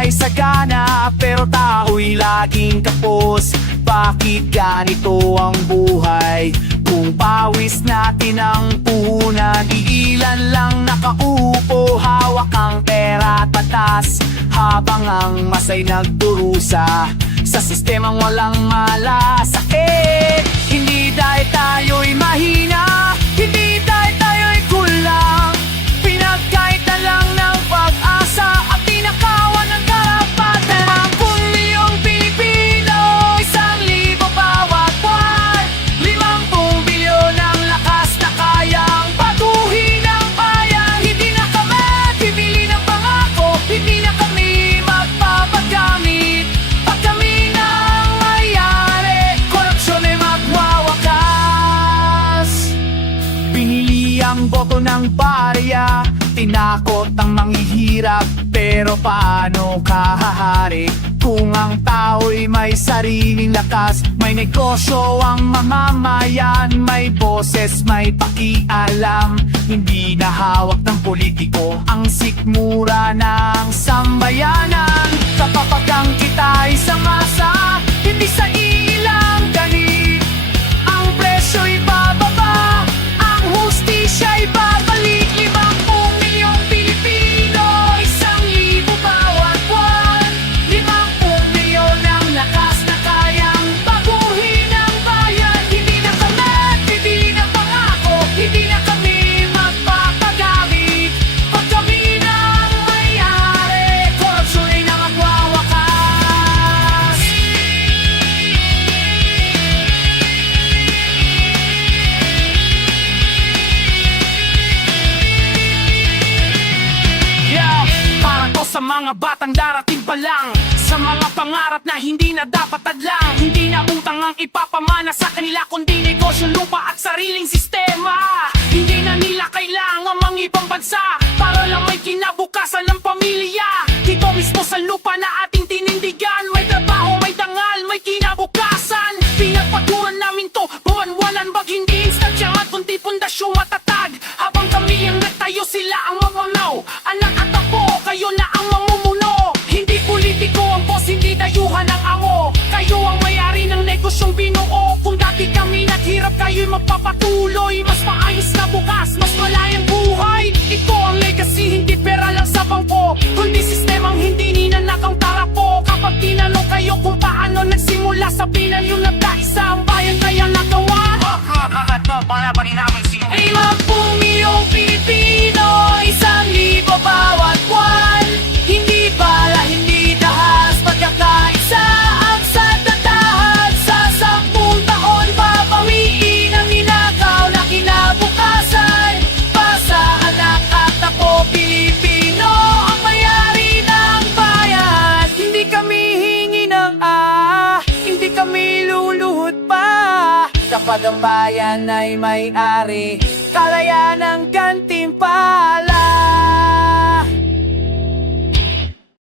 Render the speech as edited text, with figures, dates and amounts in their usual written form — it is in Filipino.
may sagana, pero tao'y laging kapos. Bakit ganito ang buhay? Kung pawis natin ang puhunan, iilan lang nakaupo, hawak ang pera at batas, habang ang masay nagdurusa sa sistemang walang malasakit. Hindi dahil tayo'y mahina, hindi dahil tayo'y kulang, pinagkaitan lang ng pag-asa at tinakawan ng karapatan. Ang 1 milyong Pilipino, 1,000 bawat buwan, 50 bilyon ang lakas na kayang patuhin ang bayan. Hindi na kami bibili ng pangako, hindi na kami magpapagamit. Pag kami nang mayari, korupsyon ay magwawakas. Pinili ang boto ng barya, tinakot ang manghihirap, pero paano kahahari kung ang tao'y may sariling lakas? May negosyo ang mamamayan, may boses, may pakialam, hindi na hawak ng politiko ang sikmura ng sambayanan. Kapapagang kita'y sa masa, hindi sa ilang ganit, ang presyo'y bababa, ang hustisya'y babalik. 50 milyong Pilipino, 1,000 bawat buwan, 50 milyon ang lakas na kayang baguhin ang bayan. Hindi na kami bibili ng pangako, hindi na kami magpapagamit. Pag kami nang mayari, korupsyon ay na magwawakas. Yeah, para to sa mga batang darating pa lang, sa mga pangarap na hindi na dapat adlang. Hindi na utang ang ipapamana sa kanila, kundi negosyo, lupa at sariling sistema. Hindi na nila kailangan mang ibang bansa para lang may kinabukasan ng pamilya. Dito mismo sa lupa na ating tinindigan, may trabaho, may dangal, may kinabukasan. Pinagpaturan namin to, buwan-walan, bag hindi instansya at kundi pundasyong matatag. Habang kami ang nagtayo, sila ang mamamaw. Anak at apo, kayo na ang mamumuno. Hindi politiko ang boss, hindi dayuhan ang amo. Kayo ang may-ari ng negosyong binuo. Kung dati kami naghirap, kayo'y magpapatuloy. Mas maayos na bukas, mas malayang buhay. Ito ang legacy, hindi pera lang sa bangko, kundi sistemang hindi ninanak ang tarapo. Kapag tinanong kayo kung paano nagsimula, sabihin yung nagdais sa ang bayan, kaya nagawa. Ay 50 milyong Pilipino, 1,000 bawat buwan, hindi bala, hindi dahas, pagkakaisa ang sandatahad. Sa 10 taon, papawiin ang ninakaw na kinabukasan. Pasa anak at apo, Pilipino ang mayari ng bayan. Hindi kami hingi ng hindi kami luluhod pa. Kapag ang bayan ay may-ari, kalayan ng gantimpala.